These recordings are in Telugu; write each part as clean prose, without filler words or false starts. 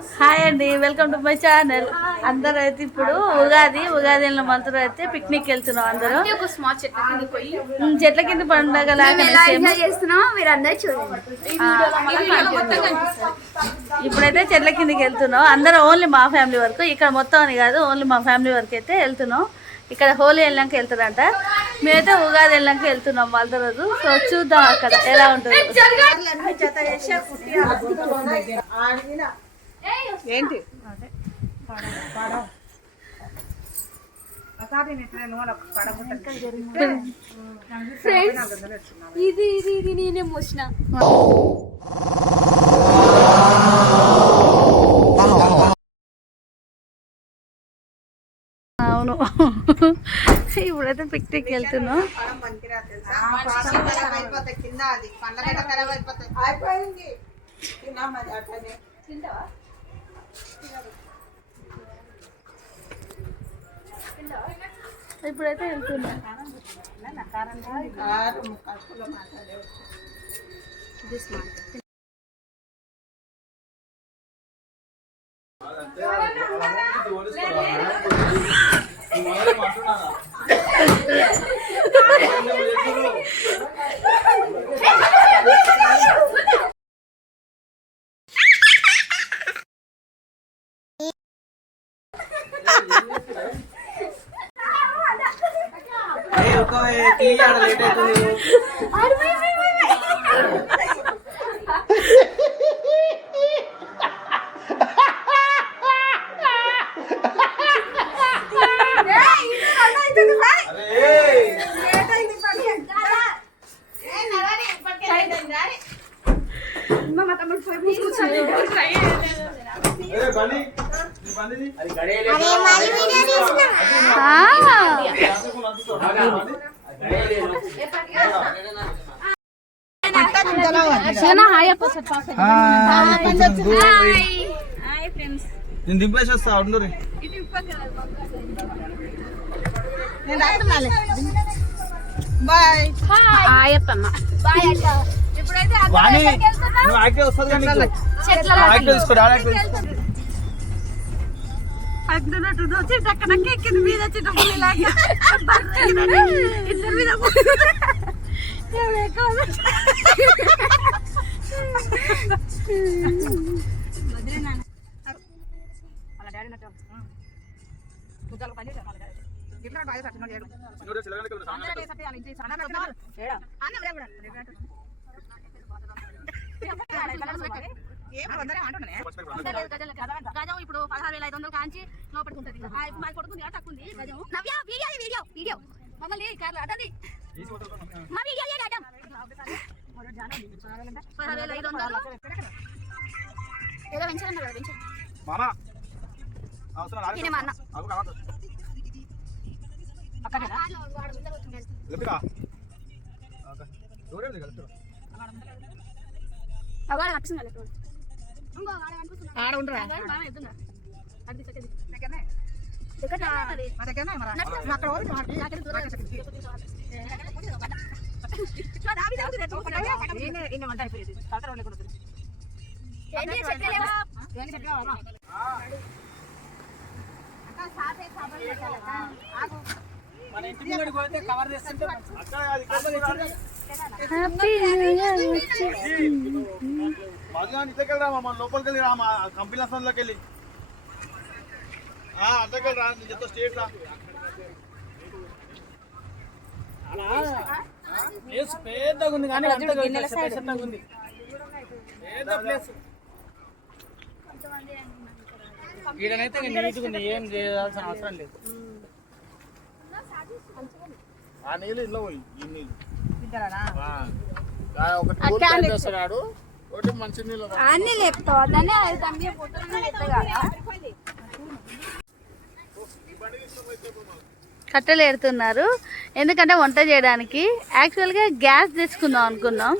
హాయ్ అండి, వెల్కమ్ టు మై ఛానల్. అందరూ అయితే ఇప్పుడు ఉగాది మంత్రం అయితే పిక్నిక్ వెళ్తున్నాం. అందరూ చెట్ల కింద పండుగ ఇప్పుడైతే చెట్ల కిందకి వెళ్తున్నాం. అందరూ ఓన్లీ మా ఫ్యామిలీ వరకు, ఇక్కడ మొత్తం అని కాదు, ఓన్లీ మా ఫ్యామిలీ వరకు అయితే వెళ్తున్నాం. ఇక్కడ హోలీ వెళ్ళాక వెళ్తారంట, మేమైతే ఉగాది వెళ్ళాక వెళ్తున్నాం వాళ్ళ రోజు. సో చూద్దాం అక్కడ ఎలా ఉంటుంది. ఏంటి ఇది నేనే మోసిన. అవును, ఇప్పుడైతే పిక్నిక్ వెళ్తున్నాం. ఇప్పుడైతే వెళ్తున్నా. నేను దింపేసి వస్తా. ఎక్కింది మీద ఇద్దరి మీద గజం ఇప్పుడు 16,500 కాంచి లోపడుకుంటది. మా కొడుకుంది తక్కుంది గజం. వీడియో మమ్మల్ని అటది మా వీడియో 16,500 ఏదో పెంచారన్నారు కదా, పెంచారు మన ఇంటి ముందు పోతే కవర్ చేస్తుంటే మన లోపలికి వెళ్ళి రా, మా కంపెనీ స్థానంలోకి వెళ్ళి అద్దెకి రా, నీ చెత్త స్టేట్ రా. ప్లేస్ పెద్దగా ఉంది కానీ ఉంది, పెద్ద ప్లేస్. ఈడనైతే నీట్గా ఉంది, ఏం చేయాల్సిన అవసరం లేదు. ఆ నీళ్ళు ఇల్లు పోయి ఈ నీళ్ళు ఒకటి చేస్తున్నాడు, ఒకటి మంచి నీళ్ళు అన్ని లేపుతావు. కట్టెలు ఎడుతున్నారు, ఎందుకంటే వంట చేయడానికి. యాక్చువల్గా గ్యాస్ తెచ్చుకుందాం అనుకున్నాం.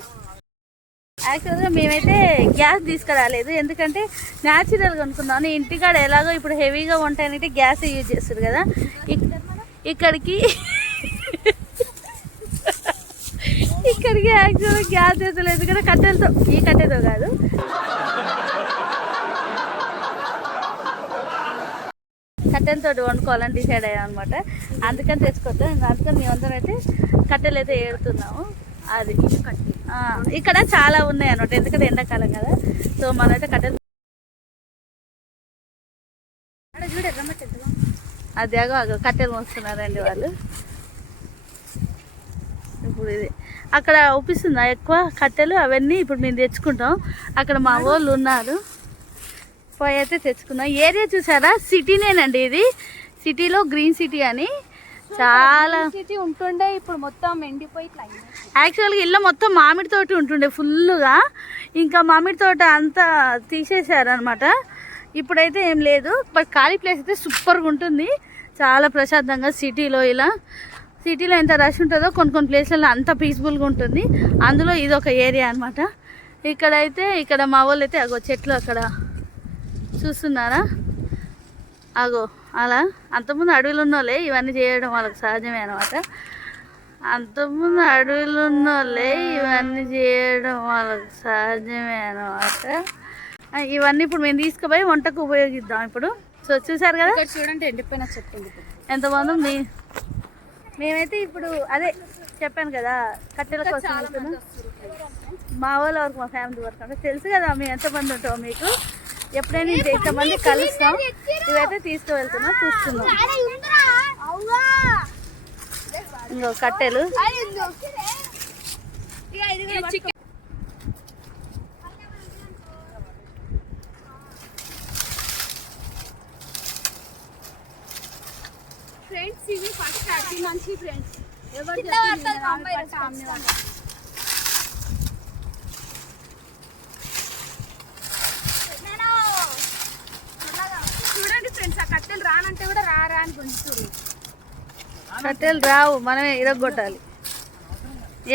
యాక్చువల్గా మేమైతే గ్యాస్ తీసుకురాలేదు, ఎందుకంటే న్యాచురల్గా అనుకున్నాను. ఇంటికాడ ఎలాగో ఇప్పుడు హెవీగా వంట అనేది గ్యాస్ యూజ్ చేస్తారు కదా. ఇక్కడికి యాక్చువల్గా గ్యాస్ తెచ్చలేదు, ఎందుకంటే కట్టెలతో, ఈ కట్టెతో కాదు. కట్టెలతో వండుకోవాలని డిసైడ్ అయ్యాం అనమాట. అందుకని తెచ్చుకోవద్దాం. అందుకని మేమందరం అయితే కట్టెలు అయితే ఏడుతున్నాము. అది ఇక్కడ చాలా ఉన్నాయి అనమాట, ఎందుకంటే ఎండాకాలం కదా. సో మనమైతే కట్టెలు అది కట్టెలు మోస్తున్నారండి వాళ్ళు. ఇప్పుడు ఇది అక్కడ ఒప్పిస్తుందా ఎక్కువ కట్టెలు అవన్నీ ఇప్పుడు మేము తెచ్చుకుంటాం. అక్కడ మా వాళ్ళు ఉన్నారు, పోయి అయితే తెచ్చుకున్నాం. ఏరియా చూసారా, సిటీనేనండి ఇది. సిటీలో గ్రీన్ సిటీ అని చాలా సిటీ ఉంటుండే, ఇప్పుడు మొత్తం ఎండిపోయి యాక్చువల్గా ఇల్లు మొత్తం మామిడి తోట ఉంటుండే ఫుల్గా. ఇంకా మామిడి తోట అంతా తీసేశారు అనమాట. ఇప్పుడైతే ఏం లేదు, బట్ ఖాళీ ప్లేస్ అయితే సూపర్గా ఉంటుంది, చాలా ప్రశాంతంగా. సిటీలో ఇలా సిటీలో ఎంత రష్ ఉంటుందో కొన్ని కొన్ని ప్లేస్లలో అంత పీస్ఫుల్గా ఉంటుంది. అందులో ఇది ఒక ఏరియా అనమాట. ఇక్కడైతే ఇక్కడ మా వాళ్ళు అయితే అగో చెట్లు అక్కడ చూస్తున్నారా, అగో అలా. అంతకుముందు అడవులు ఉన్నోళ్ళే ఇవన్నీ చేయడం వాళ్ళకి సహజమే అనమాట. అంతకుముందు అడవులు ఉన్నోళ్ళే ఇవన్నీ చేయడం వాళ్ళకి సహజమే అనమాట. ఇవన్నీ ఇప్పుడు మేము తీసుకుపోయి వంటకు ఉపయోగిద్దాం ఇప్పుడు. సో చూసారు కదా, చూడండి ఎండిపోయిన చెట్టు ఎంతమంది ఉంది. మేమైతే ఇప్పుడు అదే చెప్పాను కదా, కట్టెల కోసం వెళ్తున్నాం. మా వాళ్ళ వరకు, మా ఫ్యామిలీ వరకు అంటే తెలుసు కదా మేము ఎంతమంది ఉంటాం మీకు. ఎప్పుడైనా ఇంతమంది కలుస్తాం. ఇవైతే తీసుకువెళ్తున్నాం, చూస్తున్నాం. ఇంకో కట్టెలు ఫ్రెండ్స్, ఇవి ఫస్ట్ హ్యాపీ మంచి ఫ్రెండ్స్. చూడండి ఫ్రెండ్స్, ఆ కట్టెలు రానంటే కూడా రారా అని గుంజుతుంది. కట్టెలు రావు, మనమే ఇరగొట్టాలి.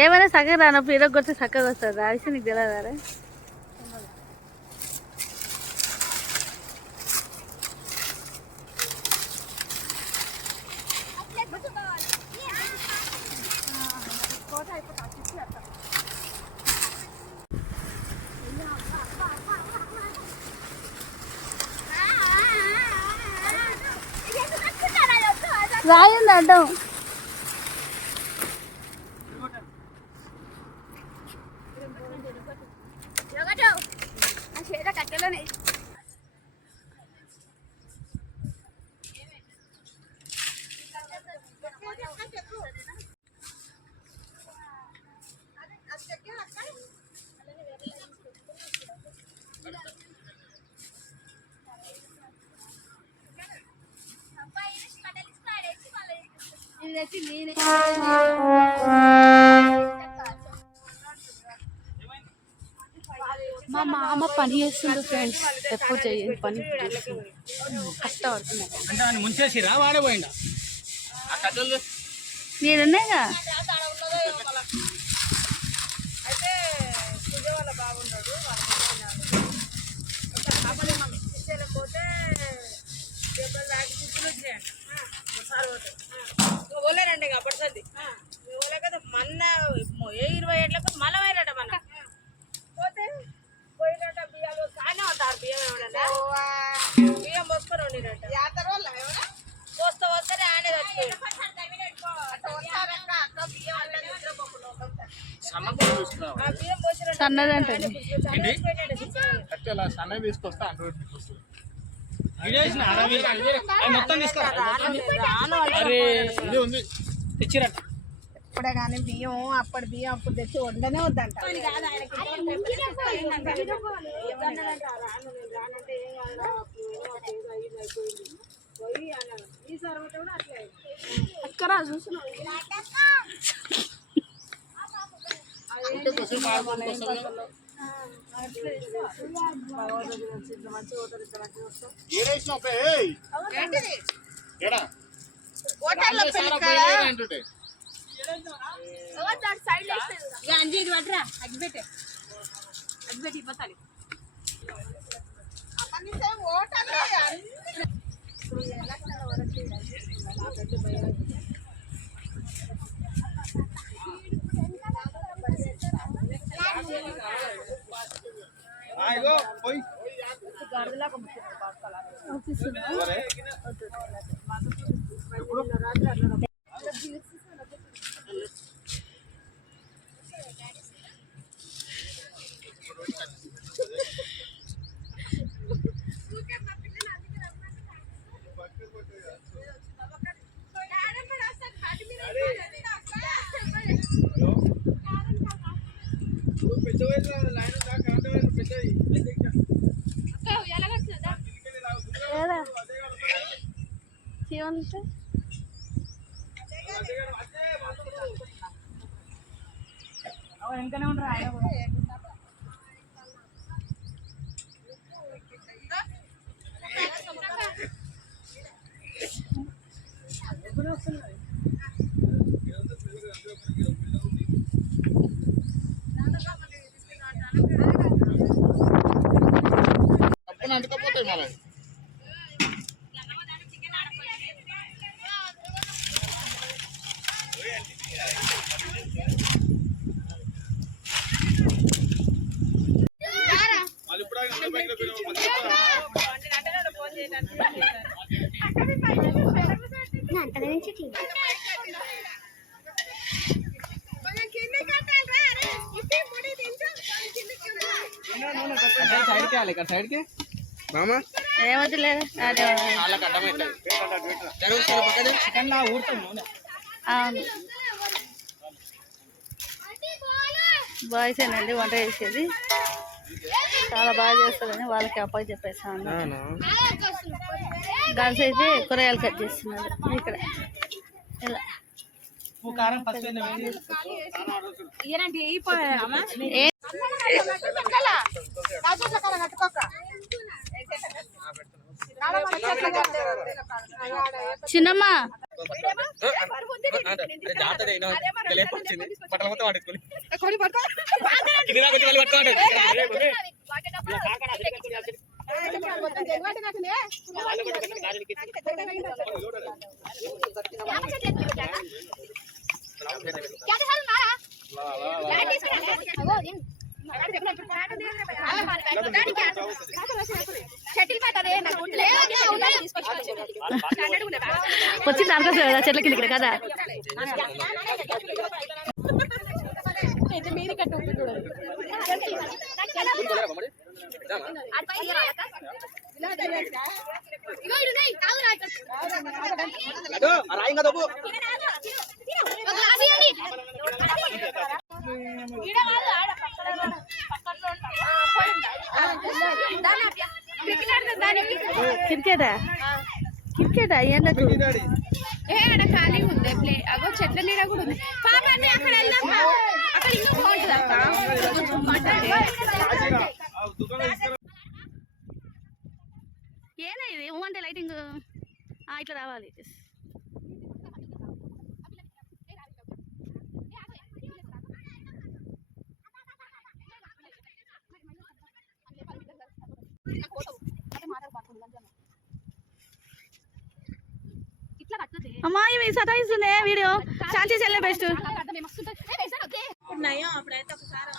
ఏమైనా చక్కగా రానప్పుడు ఇరగొడితే చక్కగా వస్తుంది. ఆ విషయం నీకు తెలియదారా? రాయండి అడ్డం. కట్టెలోనే మా మామ పని చేస్తుంది ఫ్రెండ్స్, ఎప్పుడు చేయని పని కష్టపడుతున్నాయి. నేనున్నాయిగా. ఓలేరండి పడుతుంది ఓలే కదా మొన్న 20 ఏళ్ళకు మళ్ళీ పోయినట మన పోతే పోయినట బియ్యాలు కానీ అవుతారు బియ్యం పోసుకొని ఉండినట్ట పోస్తే వస్తేనే ఆనే బియ్యం పోసిన సన్నదంటే తీసుకొస్తా మొత్తం తెచ్చిరట. ఇప్పుడే కానీ బియ్యం అప్పటి బియ్యం అప్పుడు తెచ్చి వండనే వద్దంట. ఎక్కరా చూస్తున్నావు? ఏదా చీమలు వెనకనే ఉండరు ఆయన కూడా. అంటుకపోతాయి మన సైడ్కి ఇక్కడ సైడ్కి మామా ఏమవుతులేదు వాళ్ళకి అర్థమవుతుంది చికెన్ లా ఊరుతుంది నూనె. అవును బాయ్స్ ఏనండి వంట చేసేది చాలా బాగా చేస్తారని వాళ్ళకి అప్పకి చెప్పేసాను. గర్ల్స్ అయితే కూరగాయలు కట్ చేస్తున్నారు ఇక్కడ ఇలా. ఉప్పు కారం పసుపు చిన్నమ్మ పట్టణ మొత్తం వాడేసుకుని వచ్చి దానికోసం కదా చెట్ల కింద కదా. క్రికెటా క్రికెటా ఎండకు ఖాళీ ఉంది ప్లే అగో చెట్ల నీడ కూడా ఉంది. పాప అక్కడ వెళ్దాం, అక్కడ ఇంకా బాగుంటుంది అక్క. ఏనా ఇది అంటే లైటింగ్ ఇట్లా రావాలి. అమ్మా ఇవి సతాయిస్తుంది వీడియో శాంతి చెల్లె బెస్ట్. అప్పుడైతే ఒకసారి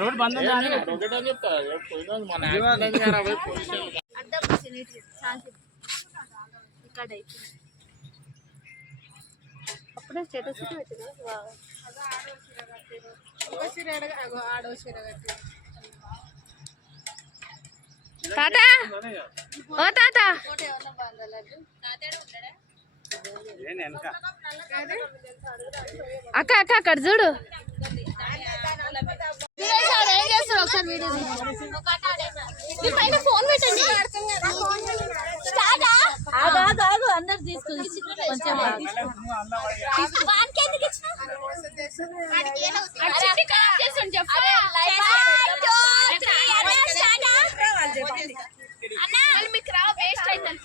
రోడ్ బంద్ అప్పుడే స్టేటస్ తాత ఓ తాత అక్క అక్క అక్కడ చూడు. ఏం చేస్తారు ఒకసారి వీడియో ఫోన్ పెట్టండి. అందరు తీసుకుని కొంచెం మీకు రా వేస్ట్ అవుతుంది.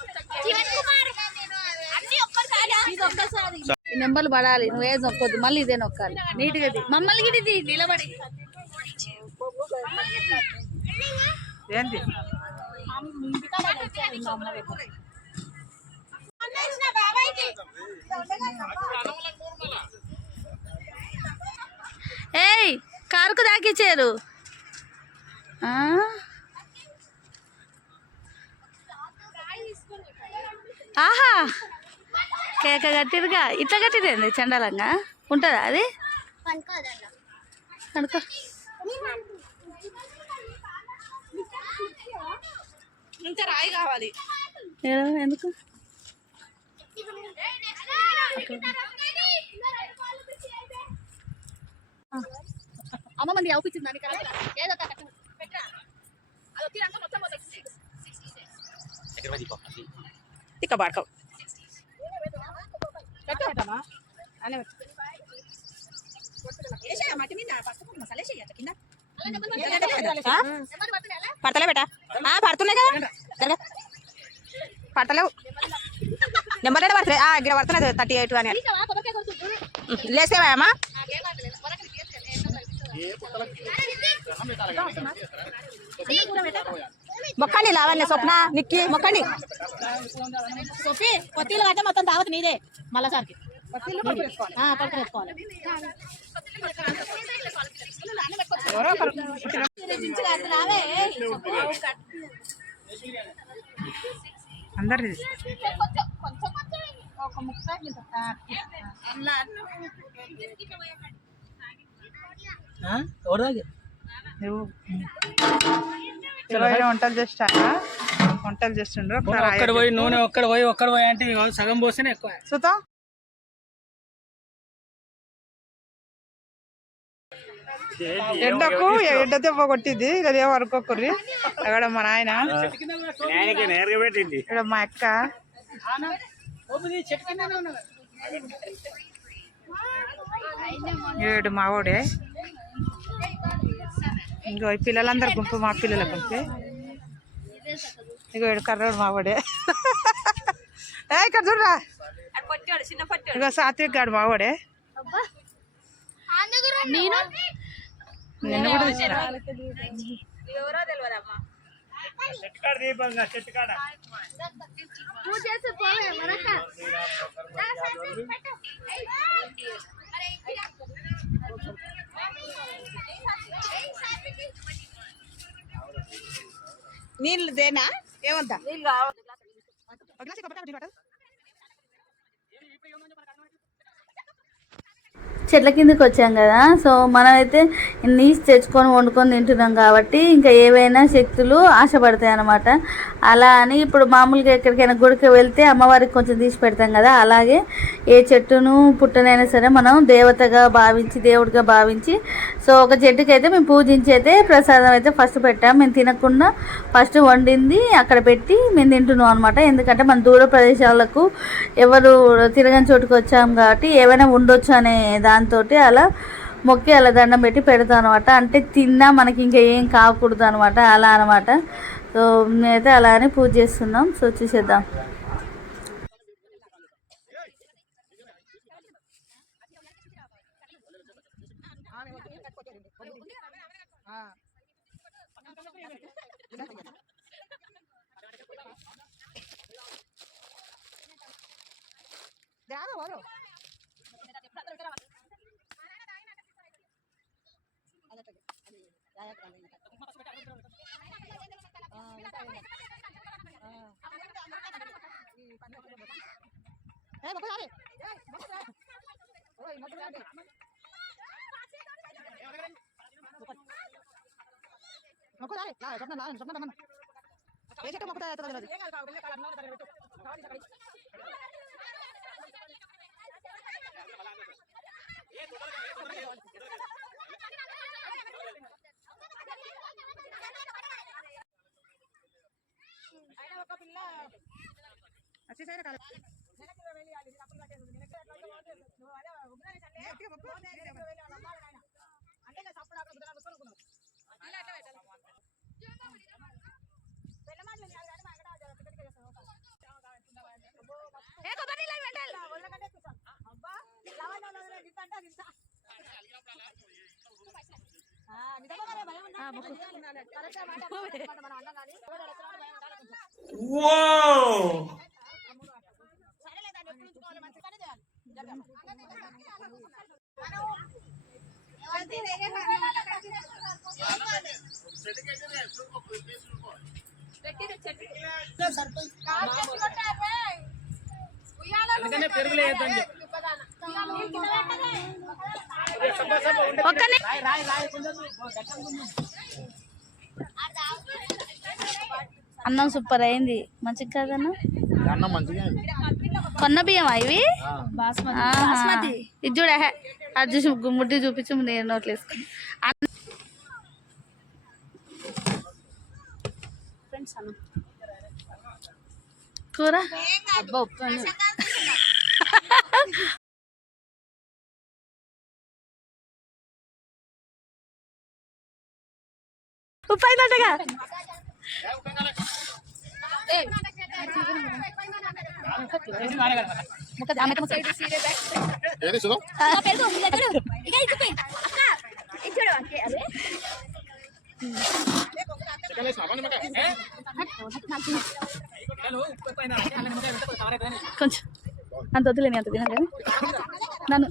నెంబర్లు పడాలి, నువ్వే నొక్కొద్దు, మళ్ళీ ఇదే నొక్కాలి నీట్గా. మమ్మల్ని గిడిది నిలబడి ఏంటి ఏయ్ కారుకు దాకిచ్చారు. ఆహా కేక కట్టిరుగా, ఇట్లా కట్టిరేంది చండాలంగా ఉంటుందా అది? కనుకో ఇంకా రాయి కావాలి. ఎందుకు అమ్మ మంది అవుపించింది ఇక పడకవు పడతలే బేటా, పడుతున్నాయి కదా పడతలేవు. నెంబర్ అయితే పడుతుంది, ఇక్కడ పడుతున్నాయి 38 అని. లేసేవాయమ్మా మొక్కండి లావణ్య స్వప్న నిక్కి మొక్కండి. సొప్పి కొత్తీలు అంటే మొత్తం తావత్ నీదే మళ్ళాసారికి పడుకునేసుకోవాలి. అందరు వంటలు చేస్తారా? వంటలు చేస్తుండ్రు. ఒక్కడ పోయి నూనె ఒక్కడ పోయి అంటే సగం పోస్తేనే ఎక్కువ. చూద్దాం ఎండకు ఎండ దెబ్బ కొట్టింది, ఇదే వరకొకరి అక్కడ మా నాయన, ఇక్కడ మా అక్క, ఏడు మావోడే. ఇంకో పిల్లలందరూ గుంపు మా పిల్లల గుంపే. ఇగో ఏడు కర్రోడు మావోడే. ఇక్కడ చూడరా, ఇగో సాత్విక్ గాడు మావోడే. నిన్ను కూడా తెచ్చిన నీళ్ళు దేనా ఏమంతా చెట్ల కిందకి వచ్చాం కదా, సో మనమైతే నీస్ తెచ్చుకొని వండుకొని తింటున్నాం కాబట్టి ఇంకా ఏవైనా శక్తులు ఆశపడతాయి అన్నమాట. అలా అని ఇప్పుడు మామూలుగా ఎక్కడికైనా గుడికి వెళ్తే అమ్మవారికి కొంచెం తీసి పెడతాం కదా, అలాగే ఏ చెట్టును పుట్టనైనా సరే మనం దేవతగా భావించి దేవుడిగా భావించి, సో ఒక చెట్టుకి అయితే మేము పూజించి అయితే ప్రసాదం అయితే ఫస్ట్ పెట్టాం. మేము తినకుండా ఫస్ట్ వండింది అక్కడ పెట్టి మేము తింటున్నాం అనమాట. ఎందుకంటే మన దూర ప్రదేశాలకు ఎవరు తిరగని చోటుకు వచ్చాం కాబట్టి ఏవైనా ఉండొచ్చు అనే దాంతో అలా మొక్కి అలా దండం పెట్టి పెడతాం అనమాట. అంటే తిన్నా మనకి ఇంకా ఏం కాకూడదు అనమాట, అలా అనమాట. సో మేమైతే అలా అని పూజ చేస్తున్నాం. సో చూసేద్దాం. అందుకనే పెరుగులే వేద్దాం చెప్పు. ఒక్కనే అన్నం సూపర్ అయింది. మంచిగా కదన్నా? అన్నం మంచిగా కొన్న బియ్యమా ఇవి? బాస్మతి. ఇది చూడ అది చూసి ముడ్డి చూపించి నేను నోట్లు వేసుకుని కూర ఉప్పు అయిందటగా. ఏది చూద్దాం చికెన్ వేసినా కొంచెం అంత వద్దులేని అంత తిన కానీ నన్ను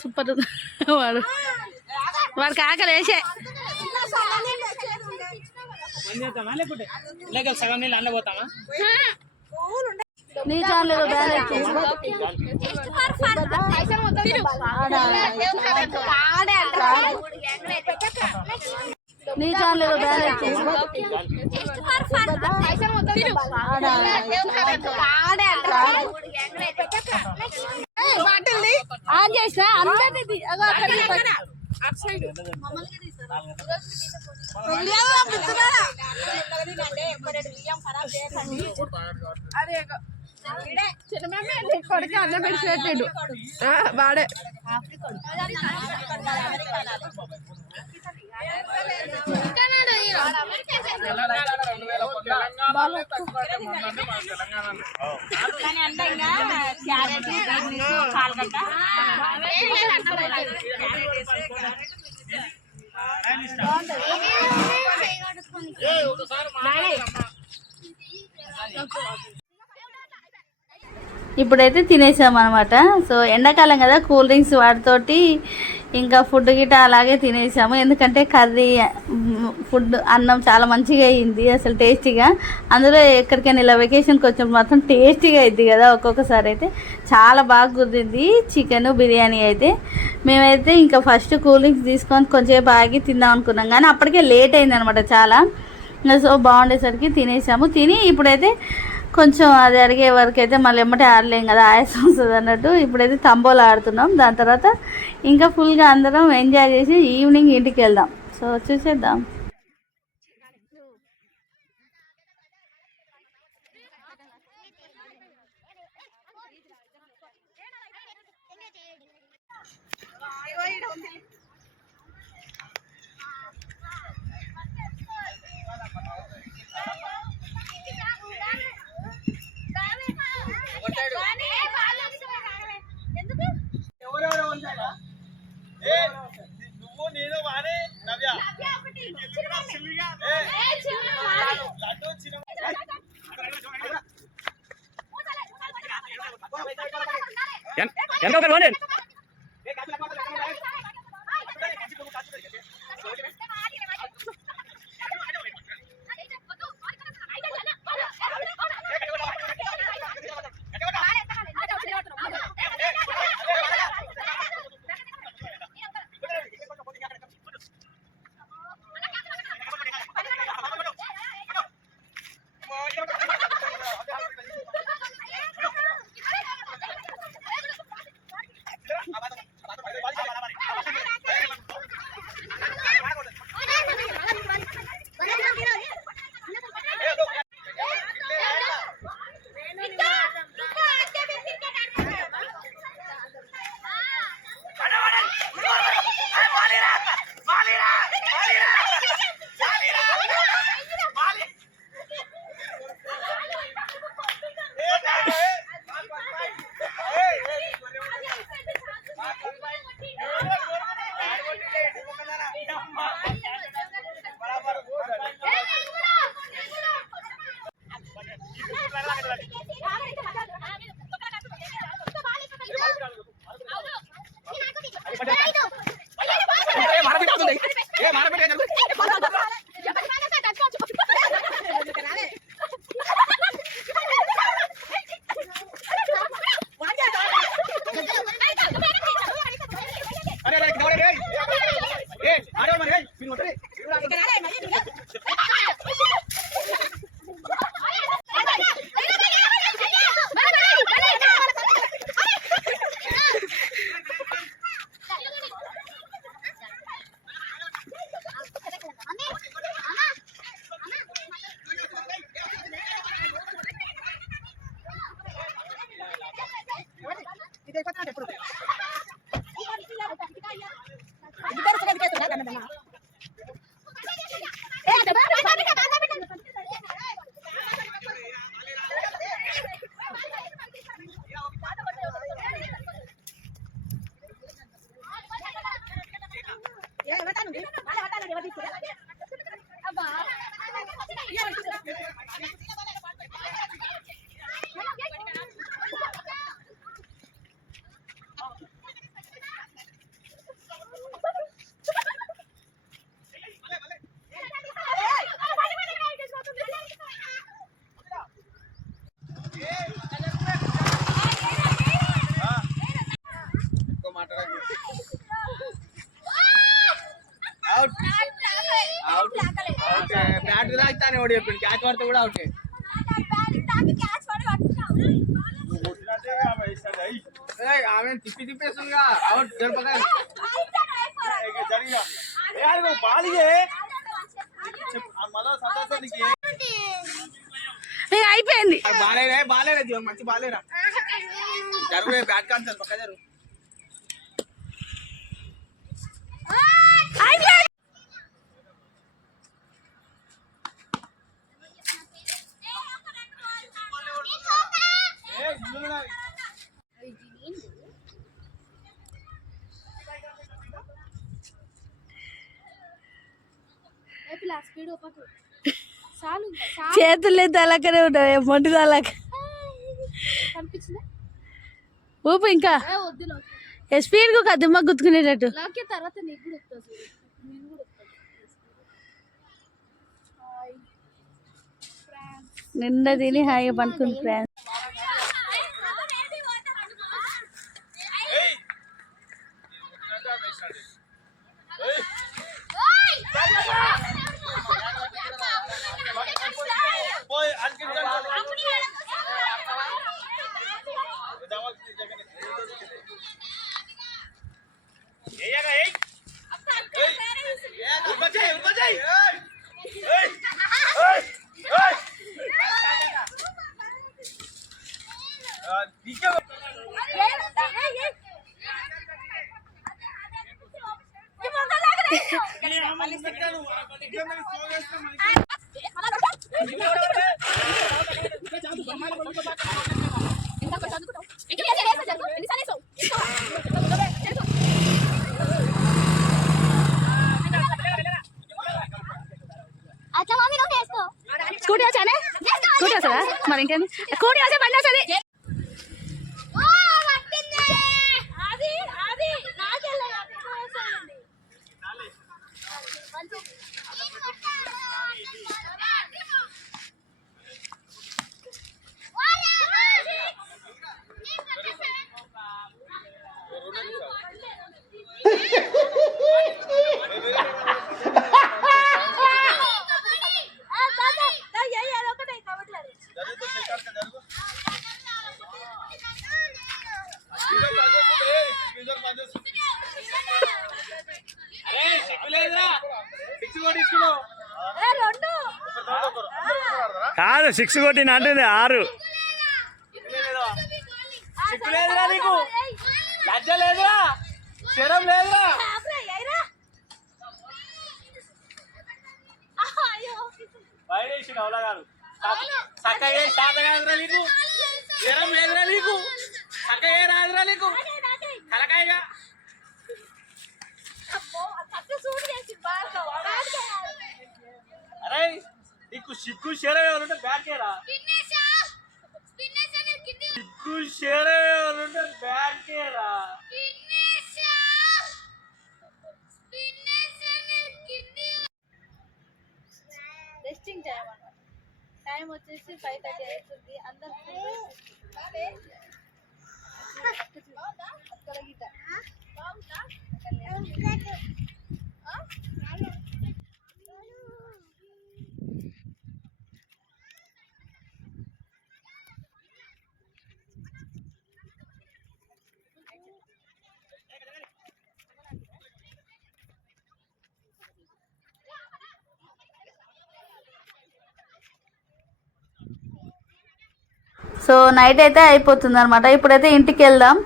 సూపర్ వాడికి ఆకలి వేసే లేకపోతే సగం నీళ్ళు అన్న పోతామా? నీ ఛానల్ నీ ఛానల్ ఆన్ చేసిన అందరిది కొడుకు అన్నం పెట్టి వాడే ఇప్పుడైతే తినేసాం అనమాట. సో ఎండాకాలం కదా, కూల్ డ్రింక్స్ వాటితోటి ఇంకా ఫుడ్ గిట్ట అలాగే తినేసాము. ఎందుకంటే కర్రీ ఫుడ్ అన్నం చాలా మంచిగా అయ్యింది, అసలు టేస్టీగా. అందులో ఎక్కడికైనా ఇలా వెకేషన్కి వచ్చినప్పుడు మాత్రం టేస్టీగా అయింది కదా. ఒక్కొక్కసారి అయితే చాలా బాగా కుదిరింది చికెన్ బిర్యానీ అయితే. మేమైతే ఇంకా ఫస్ట్ కూల్ డ్రింక్స్ తీసుకొని కొంచెంసేపు ఆగి తిందాం అనుకున్నాం, కానీ అప్పటికే లేట్ అయింది అనమాట చాలా. సో బాగుండేసరికి తినేసాము. తిని ఇప్పుడైతే కొంచెం అది అడిగే వరకు అయితే మళ్ళీ ఎమ్మటే ఆడలేం కదా, ఆయాసం వస్తుంది అన్నట్టు ఇప్పుడైతే తంబోలు ఆడుతున్నాం. దాని తర్వాత ఇంకా ఫుల్గా అందరం ఎంజాయ్ చేసి ఈవినింగ్ ఇంటికి వెళ్దాం. సో చూసేద్దాం. నువ్వు నేను వాడే నవ్య ఎంత ఒకటి బ్యాట్ రాస్తాను ఎవడు చెప్పింది క్యాచ్ పడితే కూడా అవుట్ ఆమె తిప్పి తిప్పేస్తుందిగా అవుట్ జరపగా అయిపోయింది. బాగాలేదు మంచి బాగాలేరా జరుగు బ్యాట్ కాదు పక్క జరుగు చేతులు తలకనే ఉంటాయి మొండి తలక ఊపు ఇంకా స్పీడ్ గా దిమ్మ గుర్తుకునేటట్టు నిన్న తిని హాయిగా పనుకుంది ఫ్రెండ్స్. స్కూటీ వచ్చానే స్కూటీ వస్తుందా మరి ఇంకేంది స్కూటీ వచ్చే బండి వస్తుంది. కాదు 6 కొట్టిన అంటుంది 6. లేదురా నీకు లజ్జ లేదురా శరం లేదురా బయటేసిన అవలగారు చక్కగా శాత కాదురా నీకు శరం లేదురా నీకు చక్కగా రాదురా నీకు కలకాయగా అరే నీకు సిగ్గు శరం ఎవరుంటే బ్యాట్కేరా సిగ్గు శరం ఎవరుంటే బ్యాట్కేరా రెస్టింగ్ టైం అన్నమాట. టైం వచ్చేసి 5:30 అవుతుంది. అందరు అక్కడ గిట్ట సో నైట్ అయితే అయిపోతుంది అనమాట. ఇప్పుడైతే ఇంటికి వెళ్దాం.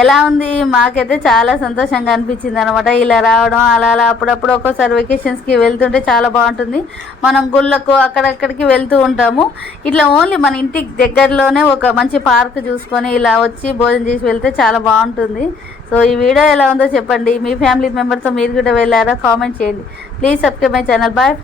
ఎలా ఉంది? మాకైతే చాలా సంతోషంగా అనిపించింది అనమాట ఇలా రావడం. అలా అలా అప్పుడప్పుడు ఒక్కోసారి వెకేషన్స్కి వెళ్తుంటే చాలా బాగుంటుంది. మనం గుళ్ళకు అక్కడక్కడికి వెళ్తూ ఉంటాము. ఇట్లా ఓన్లీ మన ఇంటికి దగ్గరలోనే ఒక మంచి పార్క్ చూసుకొని ఇలా వచ్చి భోజనం చేసి వెళ్తే చాలా బాగుంటుంది. సో ఈ వీడియో ఎలా ఉందో చెప్పండి. మీ ఫ్యామిలీ మెంబర్తో మీరు కూడా వెళ్ళారా? కామెంట్ చేయండి. Please subscribe my channel. Bye.